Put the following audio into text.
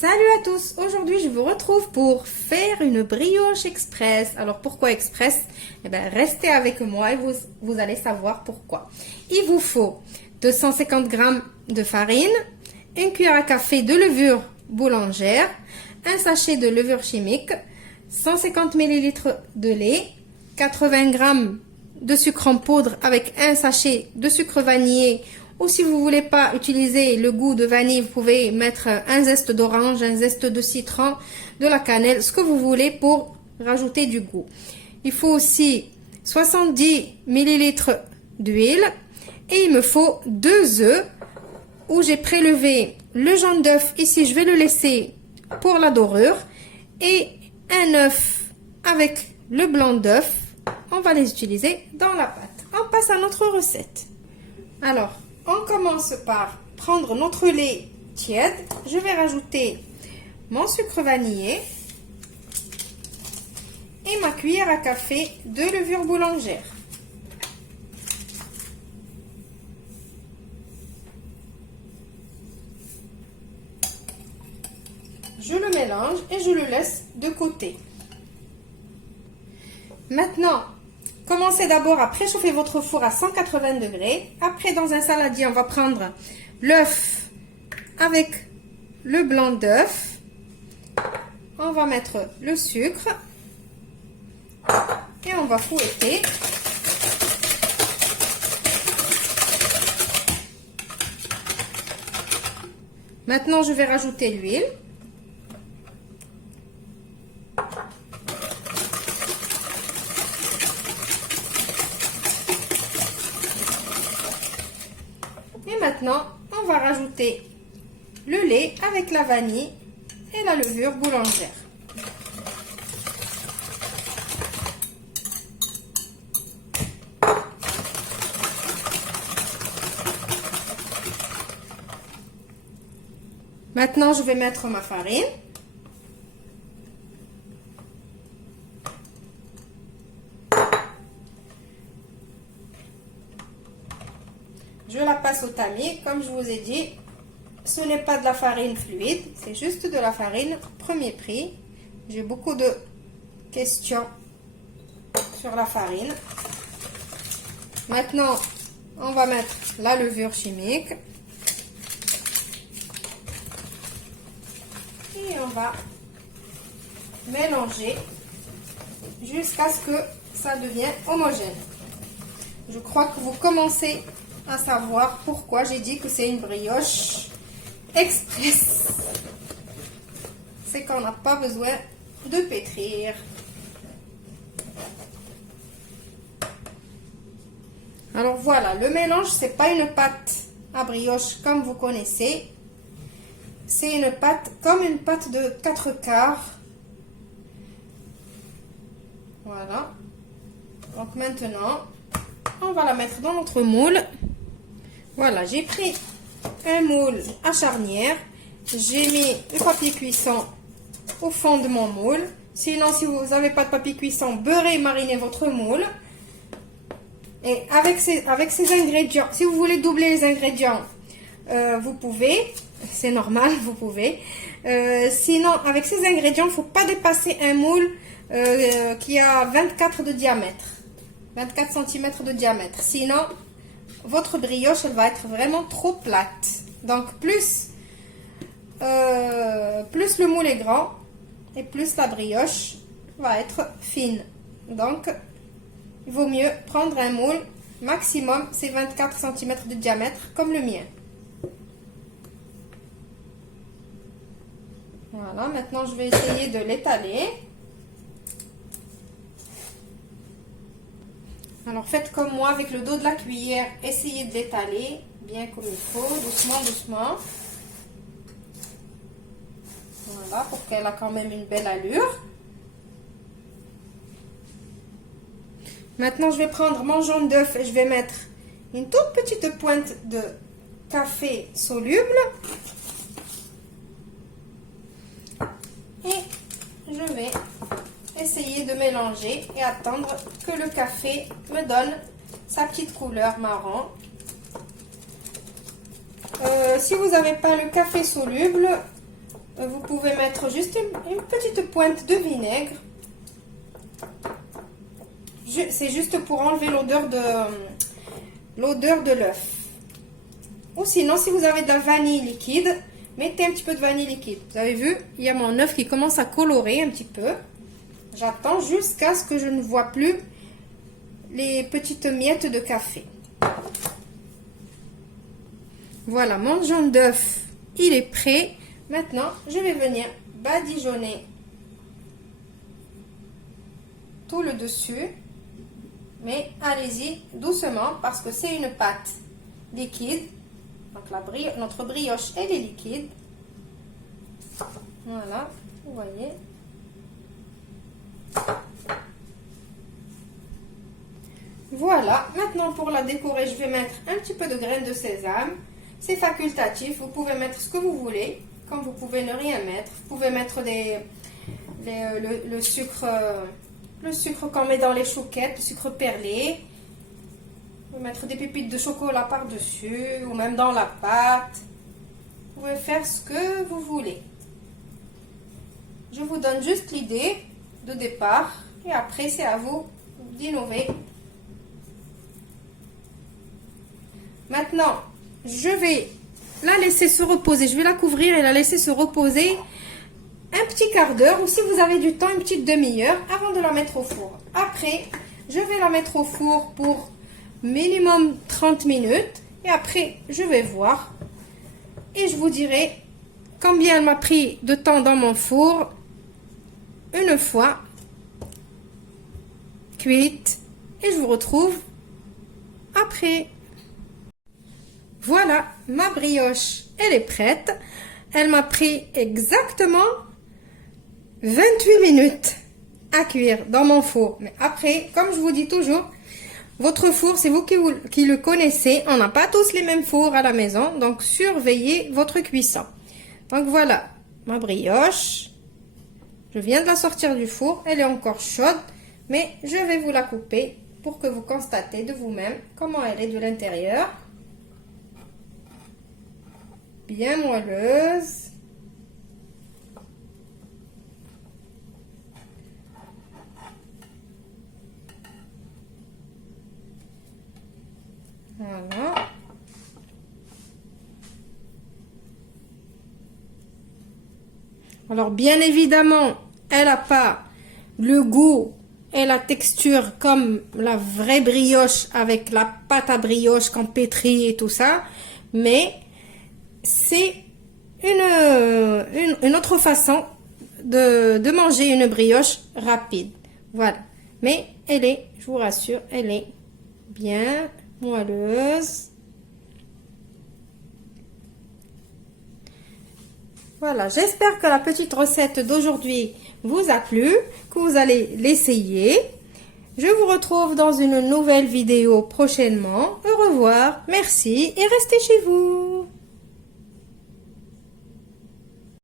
Salut à tous, aujourd'hui je vous retrouve pour faire une brioche express. Alors pourquoi express? Eh bien restez avec moi et vous allez savoir pourquoi. Il vous faut 250 g de farine, une cuillère à café de levure boulangère, un sachet de levure chimique, 150 ml de lait, 80 g de sucre en poudre avec un sachet de sucre vanillé. Ou si vous ne voulez pas utiliser le goût de vanille, vous pouvez mettre un zeste d'orange, un zeste de citron, de la cannelle, ce que vous voulez pour rajouter du goût. Il faut aussi 70 ml d'huile et il me faut 2 œufs où j'ai prélevé le jaune d'œuf. Ici, je vais le laisser pour la dorure et un œuf avec le blanc d'œuf. On va les utiliser dans la pâte. On passe à notre recette. Alors, on commence par prendre notre lait tiède. Je vais rajouter mon sucre vanillé et ma cuillère à café de levure boulangère. Je le mélange et je le laisse de côté. Maintenant, commencez d'abord à préchauffer votre four à 180 degrés. Après, dans un saladier, on va prendre l'œuf avec le blanc d'œuf. On va mettre le sucre et on va fouetter. Maintenant, je vais rajouter l'huile. Et maintenant, on va rajouter le lait avec la vanille et la levure boulangère. Maintenant, je vais mettre ma farine. Je la passe au tamis. Comme je vous ai dit, ce n'est pas de la farine fluide, c'est juste de la farine premier prix. J'ai beaucoup de questions sur la farine. Maintenant, on va mettre la levure chimique. Et on va mélanger jusqu'à ce que ça devienne homogène. Je crois que vous commencez à savoir pourquoi j'ai dit que c'est une brioche express. C'est qu'on n'a pas besoin de pétrir. Alors voilà, le mélange, c'est pas une pâte à brioche comme vous connaissez. C'est une pâte comme une pâte de 4/4. Voilà. Donc maintenant, on va la mettre dans notre moule. Voilà, j'ai pris un moule à charnière. J'ai mis le papier cuisson au fond de mon moule. Sinon, si vous n'avez pas de papier cuisson, beurrez et marinez votre moule. Et avec ces ingrédients, si vous voulez doubler les ingrédients, vous pouvez. C'est normal, vous pouvez. Sinon, avec ces ingrédients, il ne faut pas dépasser un moule qui a 24 de diamètre. 24 cm de diamètre. Sinon, votre brioche, elle va être vraiment trop plate. Donc, plus le moule est grand et plus la brioche va être fine. Donc, il vaut mieux prendre un moule maximum, c'est 24 cm de diamètre, comme le mien. Voilà, maintenant je vais essayer de l'étaler. Alors faites comme moi avec le dos de la cuillère, essayez de l'étaler bien comme il faut, doucement, doucement. Voilà, pour qu'elle a quand même une belle allure. Maintenant je vais prendre mon jaune d'œuf et je vais mettre une toute petite pointe de café soluble. Et je vais essayer de mélanger et attendre que le café me donne sa petite couleur marron. Si vous n'avez pas le café soluble, vous pouvez mettre juste une petite pointe de vinaigre. C'est juste pour enlever l'odeur de l'œuf. Ou sinon, si vous avez de la vanille liquide, mettez un petit peu de vanille liquide. Vous avez vu, il y a mon œuf qui commence à colorer un petit peu. J'attends jusqu'à ce que je ne vois plus les petites miettes de café. Voilà, mon jaune d'œuf, il est prêt. Maintenant, je vais venir badigeonner tout le dessus. Mais allez-y doucement parce que c'est une pâte liquide. Donc notre brioche, elle est liquide. Voilà, vous voyez. Voilà, maintenant pour la décorer, je vais mettre un petit peu de graines de sésame. C'est facultatif, vous pouvez mettre ce que vous voulez, comme vous pouvez ne rien mettre. Vous pouvez mettre le sucre qu'on met dans les chouquettes, le sucre perlé. Vous pouvez mettre des pépites de chocolat par-dessus, ou même dans la pâte. Vous pouvez faire ce que vous voulez. Je vous donne juste l'idée de départ, et après c'est à vous d'innover. Maintenant, je vais la laisser se reposer. Je vais la couvrir et la laisser se reposer un petit quart d'heure, ou si vous avez du temps, une petite demi-heure avant de la mettre au four. Après, je vais la mettre au four pour minimum 30 minutes. Et après, je vais voir. Et je vous dirai combien elle m'a pris de temps dans mon four une fois cuite. Et je vous retrouve après. Voilà, ma brioche, elle est prête. Elle m'a pris exactement 28 minutes à cuire dans mon four. Mais après, comme je vous dis toujours, votre four, c'est vous qui le connaissez. On n'a pas tous les mêmes fours à la maison. Donc, surveillez votre cuisson. Donc, voilà, ma brioche. Je viens de la sortir du four. Elle est encore chaude. Mais je vais vous la couper pour que vous constatez de vous-même comment elle est de l'intérieur. Bien moelleuse. Voilà. Alors, bien évidemment, elle n'a pas le goût et la texture comme la vraie brioche avec la pâte à brioche qu'on pétrit et tout ça. Mais c'est une autre façon de manger une brioche rapide. Voilà. Mais elle est, je vous rassure, elle est bien moelleuse. Voilà, j'espère que la petite recette d'aujourd'hui vous a plu, que vous allez l'essayer. Je vous retrouve dans une nouvelle vidéo prochainement. Au revoir, merci et restez chez vous.